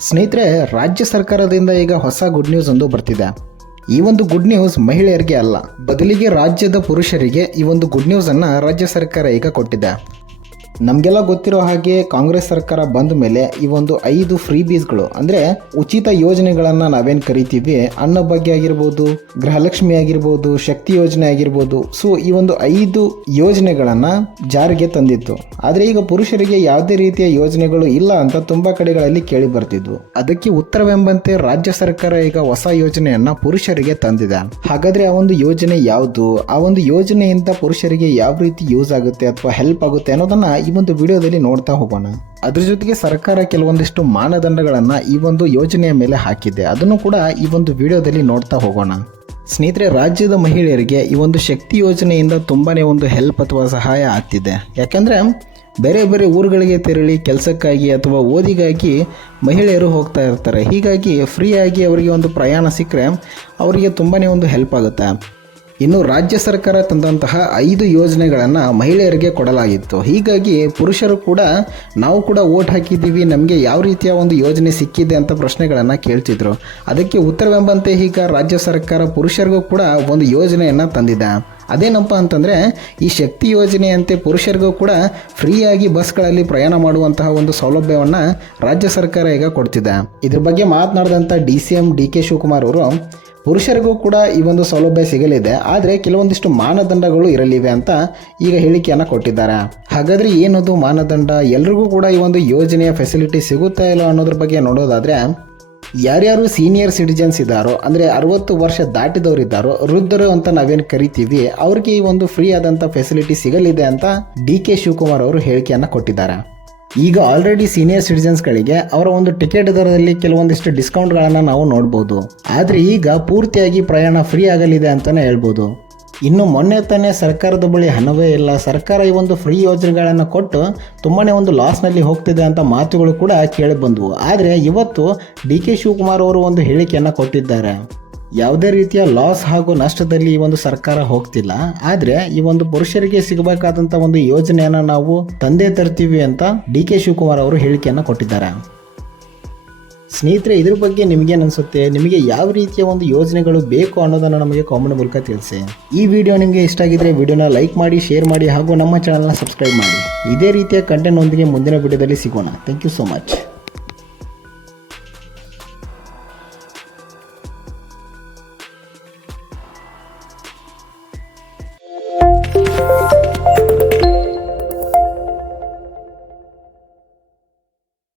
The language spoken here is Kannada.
ಸ್ನೇಹಿತರೆ, ರಾಜ್ಯ ಸರ್ಕಾರದಿಂದ ಈಗ ಹೊಸ ಗುಡ್ ನ್ಯೂಸ್ ಒಂದು ಬರ್ತಿದೆ. ಈ ಒಂದು ಗುಡ್ ನ್ಯೂಸ್ ಮಹಿಳೆಯರಿಗೆ ಅಲ್ಲ, ಬದಲಿಗೆ ರಾಜ್ಯದ ಪುರುಷರಿಗೆ ಈ ಒಂದು ಗುಡ್ ನ್ಯೂಸ್ ಅನ್ನ ರಾಜ್ಯ ಸರ್ಕಾರ ಈಗ ಕೊಟ್ಟಿದೆ. ನಮಗೆಲ್ಲ ಗೊತ್ತಿರೋ ಹಾಗೆ ಕಾಂಗ್ರೆಸ್ ಸರ್ಕಾರ ಬಂದ ಮೇಲೆ ಈ ಒಂದು ಐದು ಫ್ರೀ ಬೀಸ್ಗಳು ಅಂದರೆ ಉಚಿತ ಯೋಜನೆಗಳನ್ನು ನಾವೇನು ಕರಿತೀವಿ? ಅನ್ನ ಬಗ್ಗೆ ಆಗಿರ್ಬೋದು, ಗೃಹಲಕ್ಷ್ಮಿ ಆಗಿರ್ಬೋದು, ಶಕ್ತಿ ಯೋಜನೆ ಆಗಿರ್ಬೋದು. ಸೊ ಈ ಒಂದು ಐದು ಯೋಜನೆಗಳನ್ನು ಜಾರಿಗೆ ತಂದಿತ್ತು. ಆದರೆ ಈಗ ಪುರುಷರಿಗೆ ಯಾವುದೇ ರೀತಿಯ ಯೋಜನೆಗಳು ಇಲ್ಲ ಅಂತ ತುಂಬ ಕಡೆಗಳಲ್ಲಿ ಕೇಳಿ ಬರ್ತಿದ್ವು. ಅದಕ್ಕೆ ಉತ್ತರವೆಂಬಂತೆ ರಾಜ್ಯ ಸರ್ಕಾರ ಈಗ ಹೊಸ ಯೋಜನೆಯನ್ನು ಪುರುಷರಿಗೆ ತಂದಿದೆ. ಹಾಗಾದರೆ ಆ ಒಂದು ಯೋಜನೆ ಯಾವುದು? ಆ ಒಂದು ಯೋಜನೆಯಿಂದ ಪುರುಷರಿಗೆ ಯಾವ ರೀತಿ ಯೂಸ್ ಆಗುತ್ತೆ ಅಥವಾ ಹೆಲ್ಪ್ ಆಗುತ್ತೆ ಅನ್ನೋದನ್ನ ಈ ಒಂದು ವಿಡಿಯೋದಲ್ಲಿ ನೋಡ್ತಾ ಹೋಗೋಣ. ಅದ್ರ ಜೊತೆಗೆ ಸರ್ಕಾರ ಕೆಲವೊಂದಿಷ್ಟು ಮಾನದಂಡಗಳನ್ನು ಈ ಒಂದು ಯೋಜನೆಯ ಮೇಲೆ ಹಾಕಿದೆ. ಅದನ್ನು ಕೂಡ ಈ ಒಂದು ವಿಡಿಯೋದಲ್ಲಿ ನೋಡ್ತಾ ಹೋಗೋಣ. ಸ್ನೇಹಿತರೆ, ರಾಜ್ಯದ ಮಹಿಳೆಯರಿಗೆ ಈ ಒಂದು ಶಕ್ತಿ ಯೋಜನೆಯಿಂದ ತುಂಬಾನೇ ಒಂದು ಹೆಲ್ಪ್ ಅಥವಾ ಸಹಾಯ ಆಗ್ತಿದೆ. ಯಾಕಂದ್ರೆ, ಬೇರೆ ಬೇರೆ ಊರುಗಳಿಗೆ ತೆರಳಿ ಕೆಲಸಕ್ಕಾಗಿ ಅಥವಾ ಓದಿಗಾಗಿ ಮಹಿಳೆಯರು ಹೋಗ್ತಾ ಇರ್ತಾರೆ. ಹೀಗಾಗಿ ಫ್ರೀಯಾಗಿ ಅವರಿಗೆ ಒಂದು ಪ್ರಯಾಣ ಸಿಕ್ಕರೆ ಅವರಿಗೆ ತುಂಬಾ ಒಂದು ಹೆಲ್ಪ್ ಆಗುತ್ತೆ. ಇನ್ನು ರಾಜ್ಯ ಸರ್ಕಾರ ತಂದಂತಹ ಐದು ಯೋಜನೆಗಳನ್ನು ಮಹಿಳೆಯರಿಗೆ ಕೊಡಲಾಗಿತ್ತು. ಹೀಗಾಗಿ ಪುರುಷರು ಕೂಡ ನಾವು ಕೂಡ ಓಟ್ ಹಾಕಿದ್ದೀವಿ, ನಮಗೆ ಯಾವ ರೀತಿಯ ಒಂದು ಯೋಜನೆ ಸಿಕ್ಕಿದೆ ಅಂತ ಪ್ರಶ್ನೆಗಳನ್ನು ಕೇಳ್ತಿದ್ರು. ಅದಕ್ಕೆ ಉತ್ತರವೆಂಬಂತೆ ಈಗ ರಾಜ್ಯ ಸರ್ಕಾರ ಪುರುಷರಿಗೂ ಕೂಡ ಒಂದು ಯೋಜನೆಯನ್ನು ತಂದಿದೆ. ಅದೇನಪ್ಪ ಅಂತಂದರೆ, ಈ ಶಕ್ತಿ ಯೋಜನೆಯಂತೆ ಪುರುಷರಿಗೂ ಕೂಡ ಫ್ರೀಯಾಗಿ ಬಸ್ಗಳಲ್ಲಿ ಪ್ರಯಾಣ ಮಾಡುವಂತಹ ಒಂದು ಸೌಲಭ್ಯವನ್ನು ರಾಜ್ಯ ಸರ್ಕಾರ ಈಗ ಕೊಡ್ತಿದೆ. ಇದ್ರ ಬಗ್ಗೆ ಮಾತನಾಡಿದಂಥ D C M D K Shivakumar ಅವರು, ಪುರುಷರಿಗೂ ಕೂಡ ಈ ಒಂದು ಸೌಲಭ್ಯ ಸಿಗಲಿದೆ, ಆದರೆ ಕೆಲವೊಂದಿಷ್ಟು ಮಾನದಂಡಗಳು ಇರಲಿವೆ ಅಂತ ಈಗ ಹೇಳಿಕೆಯನ್ನು ಕೊಟ್ಟಿದ್ದಾರೆ. ಹಾಗಾದರೆ ಏನದು ಮಾನದಂಡ? ಎಲ್ರಿಗೂ ಕೂಡ ಈ ಒಂದು ಯೋಜನೆಯ ಫೆಸಿಲಿಟಿ ಸಿಗುತ್ತಾ ಇಲ್ಲ ಅನ್ನೋದ್ರ ಬಗ್ಗೆ ನೋಡೋದಾದರೆ ಯಾರ್ಯಾರು ಸೀನಿಯರ್ ಸಿಟಿಜನ್ಸ್ ಇದ್ದಾರೋ, ಅಂದರೆ ಅರವತ್ತು ವರ್ಷ ದಾಟಿದವರು ಇದ್ದಾರೋ ವೃದ್ಧರು ಅಂತ ನಾವೇನು ಕರಿತೀವಿ, ಅವ್ರಿಗೆ ಈ ಒಂದು ಫ್ರೀ ಆದಂಥ ಫೆಸಿಲಿಟಿ ಸಿಗಲಿದೆ ಅಂತ ಡಿ ಕೆ ಶಿವಕುಮಾರ್ ಅವರು ಹೇಳಿಕೆಯನ್ನು ಕೊಟ್ಟಿದ್ದಾರೆ. ಈಗ ಆಲ್ರೆಡಿ ಸೀನಿಯರ್ ಸಿಟಿಜನ್ಸ್ಗಳಿಗೆ ಅವರ ಒಂದು ಟಿಕೆಟ್ ದರದಲ್ಲಿ ಕೆಲವೊಂದಿಷ್ಟು ಡಿಸ್ಕೌಂಟ್ಗಳನ್ನು ನಾವು ನೋಡ್ಬೋದು. ಆದರೆ ಈಗ ಪೂರ್ತಿಯಾಗಿ ಪ್ರಯಾಣ ಫ್ರೀ ಆಗಲಿದೆ ಅಂತಲೇ ಹೇಳ್ಬೋದು. ಇನ್ನು ಮೊನ್ನೆ ತಾನೇ ಸರ್ಕಾರದ ಬಳಿ ಹಣವೇ ಇಲ್ಲ. ಸರ್ಕಾರ ಈ ಒಂದು ಫ್ರೀ ಯೋಜನೆಗಳನ್ನು ಕೊಟ್ಟು ತುಂಬಾ ಒಂದು ಲಾಸ್ನಲ್ಲಿ ಹೋಗ್ತಿದೆ ಅಂತ ಮಾತುಗಳು ಕೂಡ ಕೇಳಿ ಬಂದವು. ಆದರೆ ಇವತ್ತು ಡಿ ಕೆ ಶಿವಕುಮಾರ್ ಅವರು ಒಂದು ಹೇಳಿಕೆಯನ್ನು ಕೊಟ್ಟಿದ್ದಾರೆ. ಯಾವುದೇ ರೀತಿಯ ಲಾಸ್ ಹಾಗೂ ನಷ್ಟದಲ್ಲಿ ಈ ಒಂದು ಸರ್ಕಾರ ಹೋಗ್ತಿಲ್ಲ. ಆದರೆ ಈ ಒಂದು ಪುರುಷರಿಗೆ ಸಿಗಬೇಕಾದಂಥ ಒಂದು ಯೋಜನೆಯನ್ನು ನಾವು ತಂದೆ ತರ್ತೀವಿ ಅಂತ ಡಿ ಕೆ ಶಿವಕುಮಾರ್ ಅವರು ಹೇಳಿಕೆಯನ್ನು ಕೊಟ್ಟಿದ್ದಾರೆ. ಸ್ನೇಹಿತರೆ, ಇದ್ರ ಬಗ್ಗೆ ನಿಮಗೇನು ಅನಿಸುತ್ತೆ ನಿಮಗೆ ಯಾವ ರೀತಿಯ ಒಂದು ಯೋಜನೆಗಳು ಬೇಕು ಅನ್ನೋದನ್ನು ನಮಗೆ ಕಾಮೆಂಟ್ ಮೂಲಕ ತಿಳಿಸಿ. ಈ ವಿಡಿಯೋ ನಿಮಗೆ ಇಷ್ಟ ಆಗಿದ್ರೆ ವಿಡಿಯೋನ ಲೈಕ್ ಮಾಡಿ ಶೇರ್ ಮಾಡಿ ಹಾಗೂ ನಮ್ಮ ಚಾನಲ್ನ ಸಬ್ಸ್ಕ್ರೈಬ್ ಮಾಡಿ. ಇದೇ ರೀತಿಯ ಕಂಟೆಂಟ್ ಒಂದಿಗೆ ಮುಂದಿನ ವಿಡಿಯೋದಲ್ಲಿ ಸಿಗೋಣ. Thank you so much